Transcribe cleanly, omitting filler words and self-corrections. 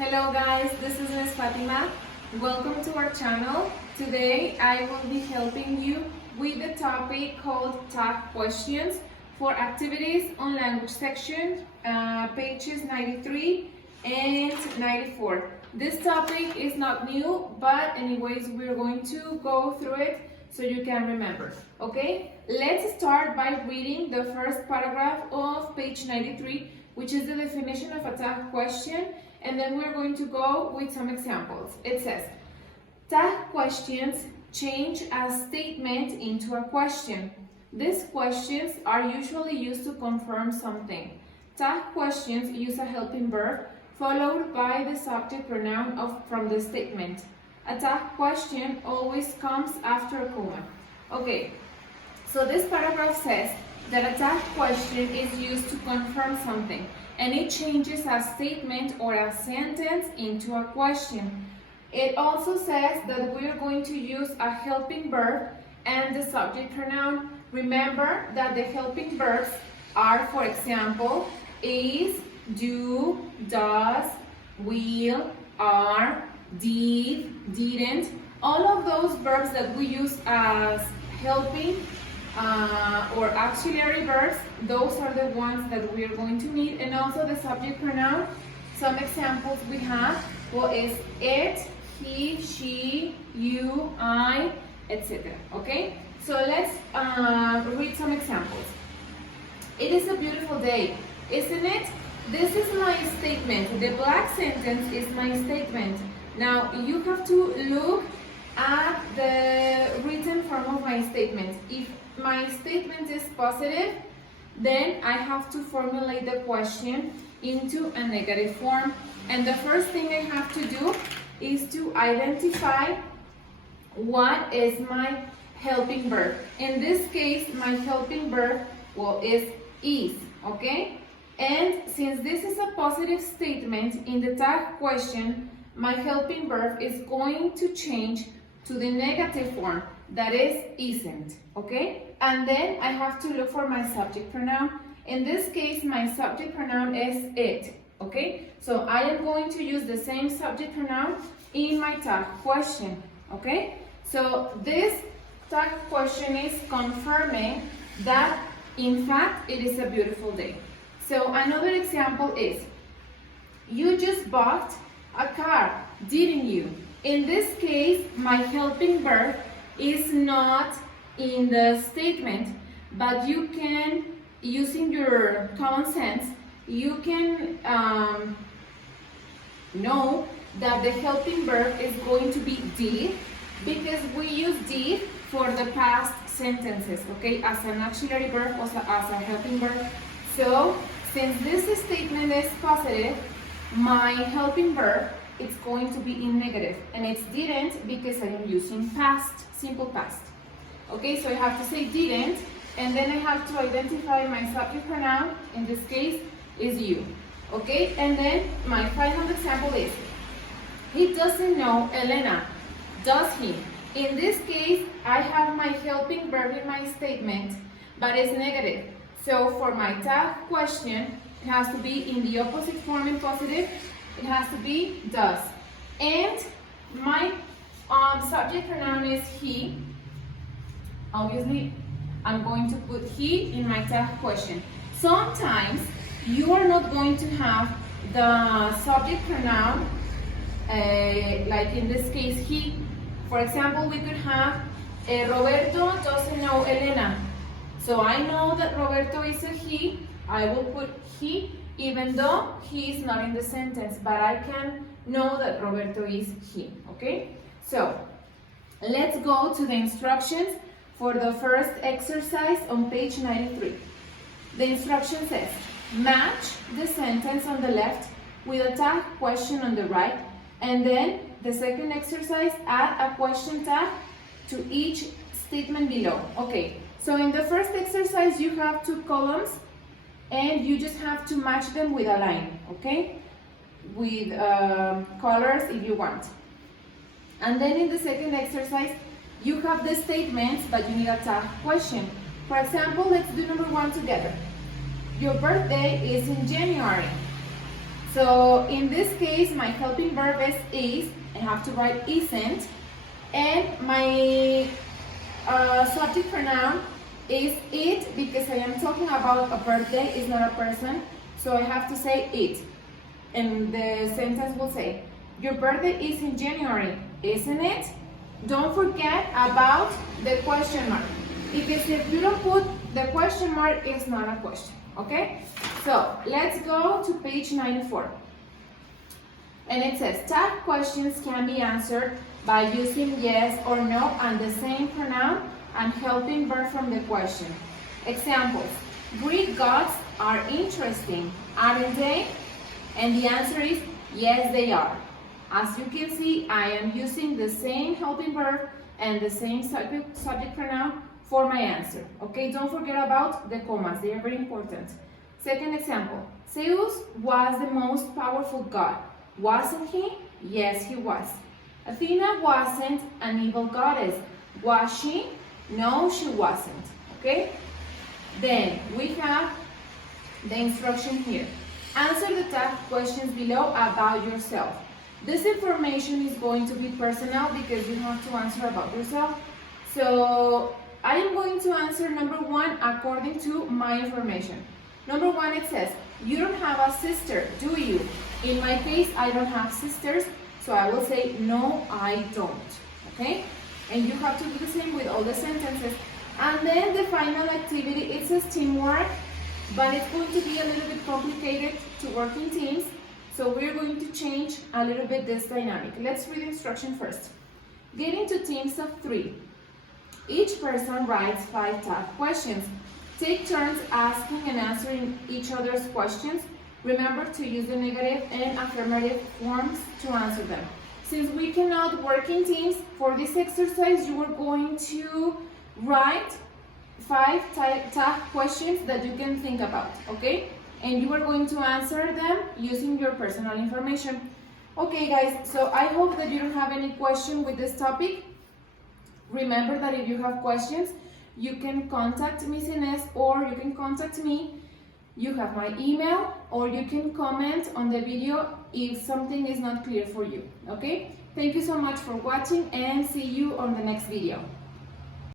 Hello guys, this is Ms. Fatima. Welcome to our channel. Today I will be helping you with the topic called tag questions for activities on language section, pages 93 and 94. This topic is not new, but anyways we're going to go through it so you can remember. Okay, let's start by reading the first paragraph of page 93, which is the definition of a tag question. And then we're going to go with some examples. It says, tag questions change a statement into a question. These questions are usually used to confirm something. Tag questions use a helping verb followed by the subject pronoun from the statement. A tag question always comes after a comma. Okay, so this paragraph says that a tag question is used to confirm something, and it changes a statement or a sentence into a question. It also says that we're going to use a helping verb and the subject pronoun. Remember that the helping verbs are, for example, is, do, does, will, are, did, didn't. All of those verbs that we use as helping or auxiliary verbs, those are the ones that we are going to need. And also the subject pronoun. Some examples we have, well, is it, he, she, you, I, etc. Okay, so let's read some examples. It is a beautiful day, isn't it? This is my statement. The black sentence is my statement. Now you have to look at the written form of my statement. If my statement is positive, then I have to formulate the question into a negative form. And the first thing I have to do is to identify what is my helping verb. In this case, my helping verb, well, is, okay? And since this is a positive statement in the tag question, my helping verb is going to change to the negative form, that is, isn't, okay? And then I have to look for my subject pronoun. In this case, my subject pronoun is it, okay? So I am going to use the same subject pronoun in my tag question, okay? So this tag question is confirming that, in fact, it is a beautiful day. So another example is, you just bought a car, didn't you? In this case, my helping verb is not in the statement, but you can, using your common sense, you can know that the helping verb is going to be did, because we use did for the past sentences, okay, as an auxiliary verb, as a helping verb. So since this statement is positive, my helping verb, it's going to be in negative, and it's didn't because I am using past, simple past. Okay, so I have to say didn't, and then I have to identify my subject pronoun, in this case is you. Okay, and then my final example is, he doesn't know Elena, does he? In this case, I have my helping verb in my statement, but it's negative. So for my tag question, it has to be in the opposite form in positive. It has to be does. And my subject pronoun is he. Obviously, I'm going to put he in my tag question. Sometimes you are not going to have the subject pronoun, like in this case, he. For example, we could have Roberto doesn't know Elena. So I know that Roberto is a he. I will put he, even though he is not in the sentence, but I can know that Roberto is he, okay? So let's go to the instructions for the first exercise on page 93. The instruction says, match the sentence on the left with a tag question on the right, and then the second exercise, add a question tag to each statement below. Okay, so in the first exercise you have two columns, and you just have to match them with a line, okay? With colors if you want. And then in the second exercise, you have the statements, but you need a tag question. For example, let's do number one together. Your birthday is in January. So in this case, my helping verb is, I have to write isn't, and my subject pronoun is it because I am talking about a birthday, it's not a person, so I have to say it. And the sentence will say, your birthday is in January, isn't it? Don't forget about the question mark, because if you don't put the question mark, it's not a question, okay? So let's go to page 94. And it says, tag questions can be answered by using yes or no and the same pronoun and helping verb from the question. Examples, Greek gods are interesting, aren't they? And the answer is, yes, they are. As you can see, I am using the same helping verb and the same subject pronoun for my answer. Okay, don't forget about the commas, they are very important. Second example, Zeus was the most powerful god. Wasn't he? Yes, he was. Athena wasn't an evil goddess. Was she? No, she wasn't. Okay? Then we have the instruction here. Answer the tag questions below about yourself. This information is going to be personal because you have to answer about yourself. So I am going to answer number 1 according to my information. Number 1, it says, you don't have a sister, do you? In my case, I don't have sisters, so I will say, no, I don't. Okay? And you have to do the same with all the sentences. And then the final activity, it says teamwork, but it's going to be a little bit complicated to work in teams. So we're going to change a little bit this dynamic. Let's read the instruction first. Get into teams of 3. Each person writes 5 tag questions. Take turns asking and answering each other's questions. Remember to use the negative and affirmative forms to answer them. Since we cannot work in teams, for this exercise you are going to write 5 tag questions that you can think about, okay? And you are going to answer them using your personal information. Okay guys, so I hope that you don't have any question with this topic. Remember that if you have questions, you can contact Miss Ines or you can contact me. You have my email, or you can comment on the video if something is not clear for you, okay? Thank you so much for watching and see you on the next video.